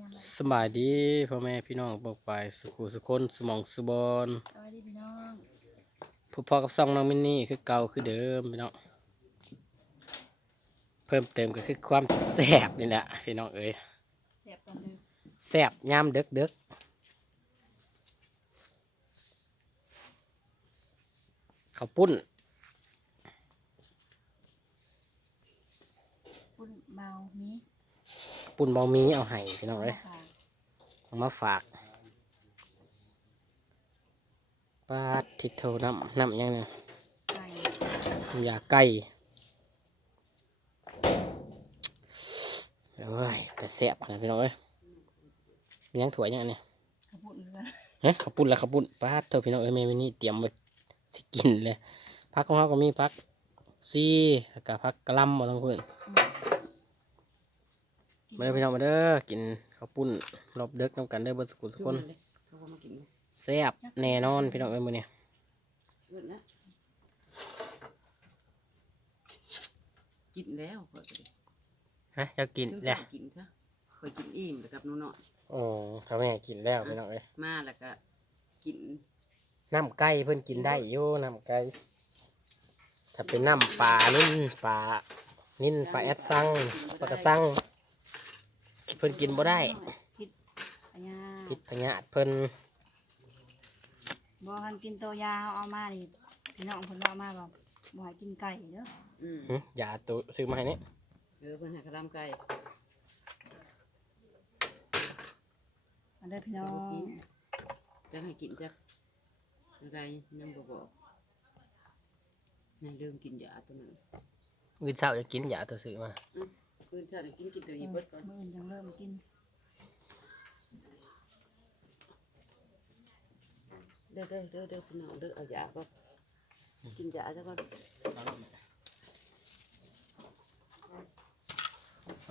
ยังไงสบายดีพ่อแม่พี่น้องบอกไปสุขุสุคนสมองสุบอนสวัสดีพี่น้องผู้พ่อกับซองน้องมินนี่คือเก่าคือเดิมพี่น้องเพิ่มเติมก็คือความแซ่บนี่แหละพี่น้องเอ้ยเสียบตอนนึงแซ่บยามเด็กเด็กข้าวปุ้น ปุ้นเบามี ข้าว ปุ้นเบามีเอาให้พี่น้องเอ้ยค่ะเอามาฝากปาดทิโทน้ำน้ำยังเนี่ยไก่น้ำยาไก่โอ้ยแต่แซ่บขนาดพี่น้องเอ้ยมียังถั่วยังเนี่ยกระปุ้นเรือเฮ้ยขับปุ่นละขับปุ่นป้าดเธอพี่น้องเอ้ยแม่มินี่เตรียมไว้สิกินเลยพักของเขาก็มีพักซีแล้วก็พักกะหลำมาทั้งคน มาเด้อพี่น้องมาเด้อกินข้าวปุ้นรอบเด็กน้ำกันเด้อเบนสกุลทุกคนเขาก็มากินแซ่บแน่นอนพี่น้องเอ้ยมื้อนี้เยอะนะกินแล้วเปิดไปดิฮะเจะกินเพิ่งแล้วจะกินซะเคยกินอิ่มแล้วกับหนูน้อยโอ้ถ้าแม่กินแล้วพี่น้องเอ้ยมาแล้วก็กินน้ำไก่เพิ่นกินได้อยู่น้ำไก่ถ้าเป็นน้ำปลานิ่นปลานิ่นปลาแอดซังปลากระซัง เพิ่นกินบ่ได้พิษอันยาพิษพญาธิเพิ่นบ่คันกินตัวยาเอาเอามาดิพี่น้องเพิ่นว่ามาบอกบ่ให้กินไก่เด้ออืมหึยาตัวซื้อมาให้นี่เออเพิ่นให้กระลำไก่มาเด้อพี่น้อจะงให้กินจะให้กินจักอะไรยังบ่บอกนายเริ่มกินยาตัวนั้นมื้อเช้าจะกินยาตัวซื้อมา คืนเช้าได้กินกินตัวมื้นี้อเบิดก่อนมื้ออื่นจังเริ่มกิน เด้อเด้อเด้อเด้อพี่น้องเด้อเอายาก็กินยาซะก่อนมา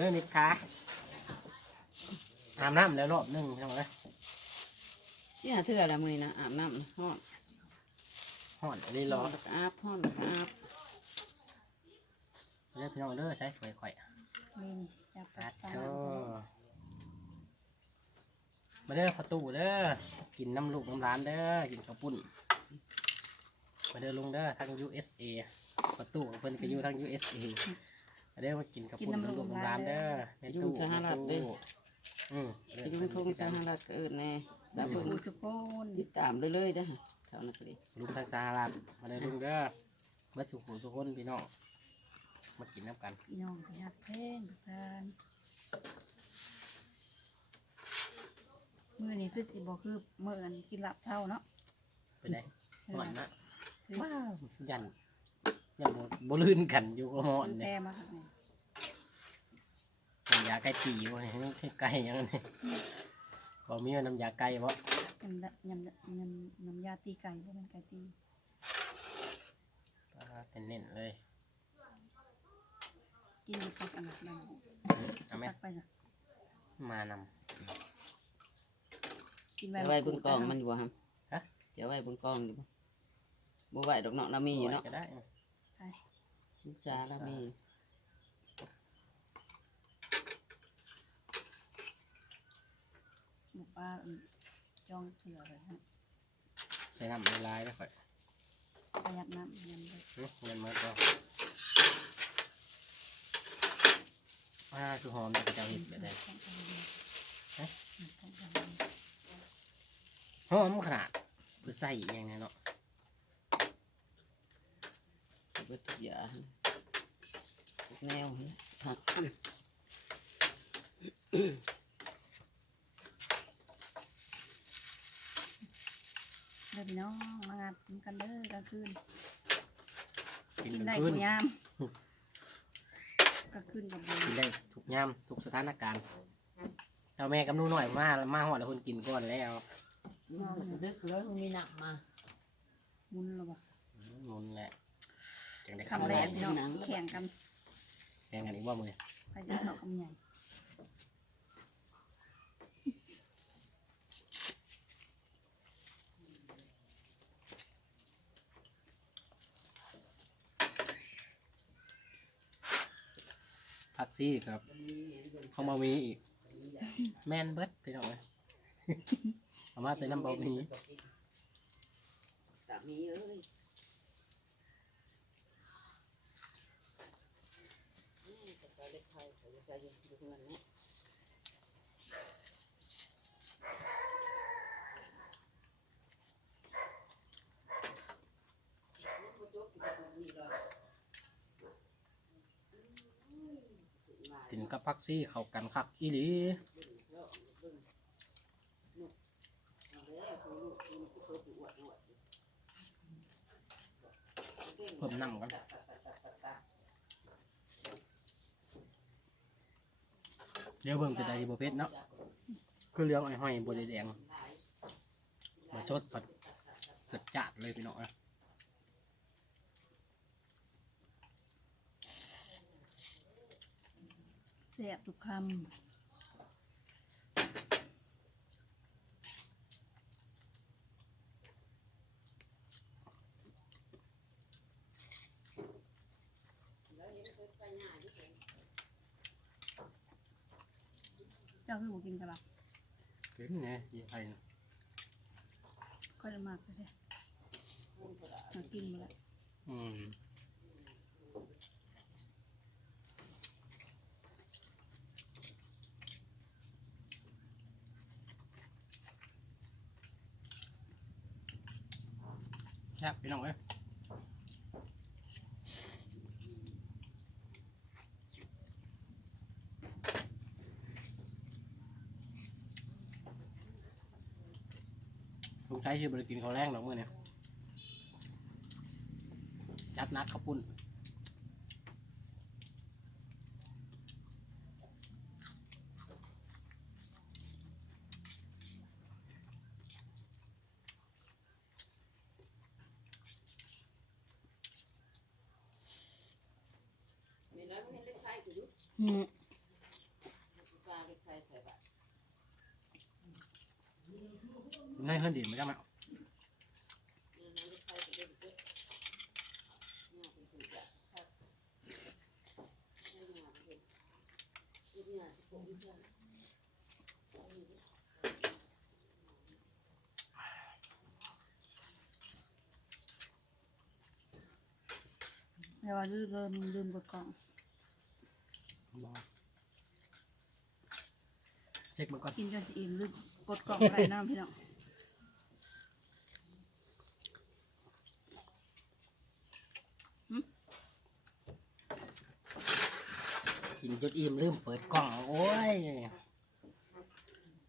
เรื่องนิดค่ะอาบน้ำแล้วรอบหนึงใช่ไหมที่หาเทื่อแล้วมื้อนี้นะอาบน้ำนะฮ้อนห่อนอันนี้รอแล้วก็อาบฮ้อนแล้วก็อาบเรียกพี่น้องเด้อใช้ถ้วยข่อย นี่จับตัปัดดตาโตมาเด้อประตูเด้อ กินน้ำลูกน้ำร้านเด้อ กินข้าวปุ้น มาเด้อลุงเด้อทาง USA ประตูเพิ่นก็อยู่ทาง USA มาเด้อมากินข้าวปุ้นน้ำลูกน้ำร้านเด้อในตู้ในตู้อืมไปยุ่งทงสหรัฐก็เอิ้นแน่แล้วสุเพิ่นขุสุขุนติดตามเรื่อยๆเด้อเท่านั้นก็ดีลุงทางสหรัฐมาเด้อลุงเด้อมาสุขุสุคนพี่น้อง มากินน้ำกัน พี่น้องไปฮักเพลงทุกท่านมื้อนี้คือสิบ่คือมื้ออันกินลาบเท่าเนาะไปได้ห่อนนะคือว้าวยันยันบ่บ่ลื่นกันอยู่ก็ห่อนแพเนี่ยมาครับเนี่ยน้ำยาไก่ตีวะนี่ไก่ยังไงบ่มีว่าน้ำยาไก่บ่ยำละยำละยำน้ำยาตีไก่บ่แม่นไก่ตีเป็นเน้นๆเลย กินกับอันนั้นเอาไหมตักไปจ้ะมานกินจะไว้เบิ่งกล้องมันอยู่บ่ฮะฮะจะไว้เบิ่งกล้องอยู่บ่บ่ไว้ดอกเนาะเรามีำอยู่เนาะก็ได้ลูกจ้าเรามีหมูปลาอืมจองเสือเลยฮะใส่น้ำละลายแล้วค่อยประหยัดน้ำยำเลยหึเงินหมดก็ อ่าคือหอมเนี่ยเจ้าเห็ดแบบใดฮะหอมขนาดคือใส่อหยังไงเนาะเบิดทุกอย่างทุกแนวนะผักเด้อพี่น้องมางานกินกันเด้อกลางคืนกินกินกได้ลางคืทุนกยาม กลางคืนกับกินได้ทุกยามทุกสถานการณ์เจ้าแม่กับหนูหน่อยมามาหอดแล้วคนกินก่อนแล้วดึกแล้วมีหนักมามุนหรอบ่หมุนแหละจังได้คำแรกพี่น้องหนังแข่งกันแข่งกันอีกว่ามือใครจะเอาคำใหญ่ พักซี่ครับเข้ามามีอีก แมนเบิดพี่น้องเอ้ยเอามาแต่น้ำเบามีสามีเอ้ยอืมแต่ก็เล็กไทยเขาจะใส่อยู่เงินเนี่ย กินกับพักซี่เข้ากันคักอีหลีเพิ่มน้ำกันเดี๋ยวเบิ่งเป็นไดบ่เผ็ดเนาะคือเหลืองไอ้ห้อยบ่ได้แดงมาชดผัดเกิดจัดเลยพี่น้องเอ้ย แซ่บทุกคำเจ้าคือบ่กินกันหรอเห็นไงยี่ไทยน่ะค่อยละมากไปเลยมากินมาแล้วอืม ซ่บพี่น้องเอ้ยลุงใจชื่อบริกินเขาวแรงหรอกมื่อเนี่ยจัดนัดข้าวปุ้น มีน้อยมันเล็กไทย อยู่ายใส่บาตรในเฮือนดินมันจะมานี่น้อยเล็กไทยจะเล่เยอะน่าเป็นตัวอย่างครับนี่น่าเป็นนี่น่าจะผมใช่แต่ว่าลืมลืมลืมกดกล่อง บอก เช็คมาก่อนกินจนจะอิ่มลืมกดกล่องอะไรน้ำพี่น้องกินจนอิ่มลืมเปิดกล่องโอ้ย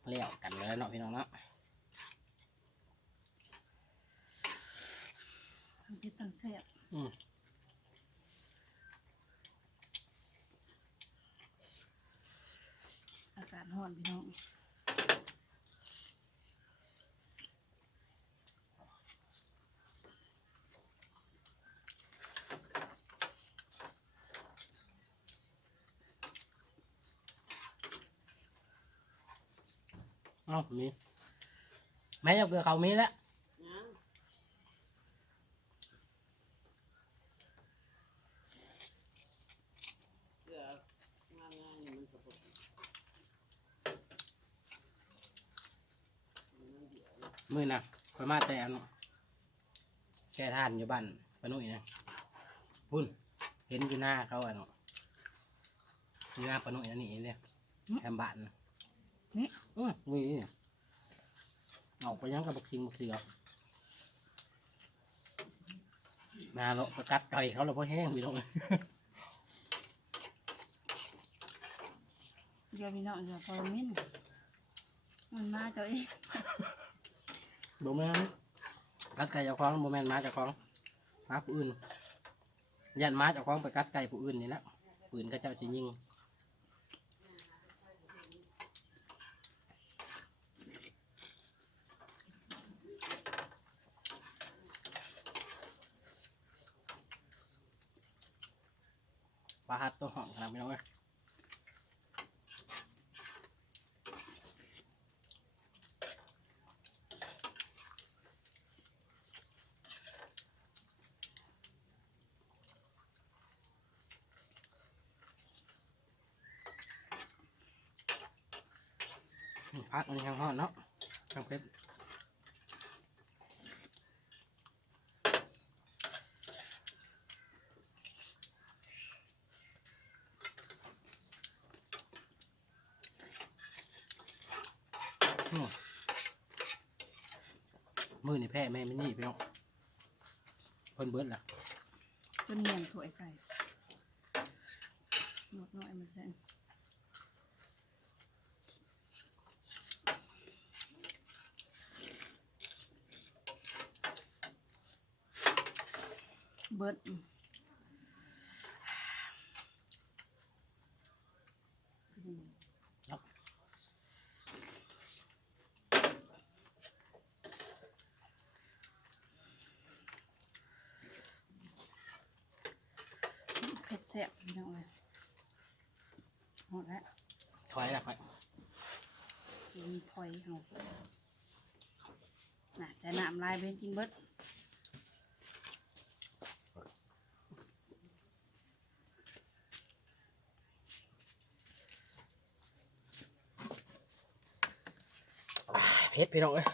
เลี้ยวกันเลยเนาะพี่น้องเนาะ ที่ตั้งแซ่บ อืม อานห่อนพี่น้องเอ้ามีแม่ยกเกลือเขามีแล้ว ยังเกือบงานงานนี่มันกระปุกมันเดี๋ยว มือน่ะคอยมาแต่อันแช่ทานอยู่บ้านปะนุ่ยนะพุ่นเห็นอยู่หน้าเขาอะเนาะอยู่หน้าปะนุ่ยอันนี้เนี่ยแถมบ้านน่ะอืมนี่เอาไปยังกับบักซิงบักเสือมาเลาะประกัดไก่เขาเราพอแห้งพี่น้องเดี๋ยวพี่น้องเดี๋ยวพอมิ้นมันมาเจ้าเองโบแมนกัดไก่เจ้าของโบแมนมาเจ้าของมาผู้อื่นยันมาเจ้าของไปกัดไก่ผู้อื่นนี่แหละปืนก็เจ้าจะยิงปลาฮัดตัวห่องขนาดไม่น้องเอ้ย พักมันยังห่อนเนาะทางเพชรมือนี่แพ้แม่ไม่นี่พี่น้องเพิ่นเบิดล่ะจนเนียนถวยใส่หมดน้อยมันแซ เบิดอืมอืมเผ็ดแซ่บพี่น้องเลยหมดแล้วถอยละไปมีพลอยเอาน่ะแต่น้ำลายเป็นกินเบิด เพชรพี่น้องเอ้ย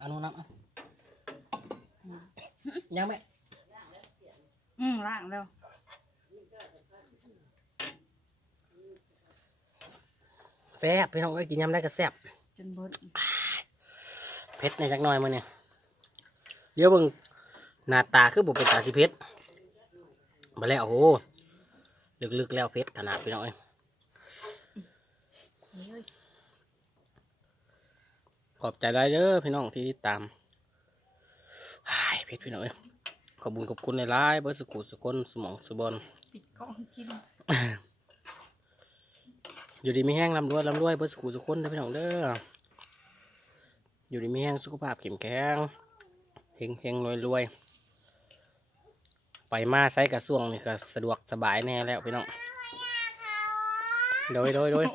อันนู้นน้ำอะยังไหมอืมล้างแล้วแซ่บพี่น้องเอ้ยกินยำได้ก็แซ่บจนเบิด เพชรในจักหน่อยมาเนี่ยเดี๋ยวเบิ่งหน้าตาคือบุเป็นตาสิเพชรมาแล้วโอ้โหลึกๆแล้วเพชรขนาดพี่น้องเอ้ยเฮ้ยขอบใจได้เด้อพี่น้องที่ติดตามอ้ายเพชรพี่น้องเอ้ยขอบคุญขอบคุณในไลน์เบอร์สกุลสกลสมองสบอนปิดกล้องกินอยู่ดีมีแห้งลำรวยลำรวยเบอร์สกุลสกลเด้อพี่น้องเด้อ อยู่ดีมีแห้งสุขภาพเข้มแข็งเฮงเฮงรวยรวยไปมาใช้กระส่วงนี่ก็สะดวกสบายแน่แล้วพี่น้องโดยโดยโดย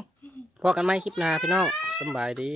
พอกันไหมคลิปหน้าพี่น้องสบายดี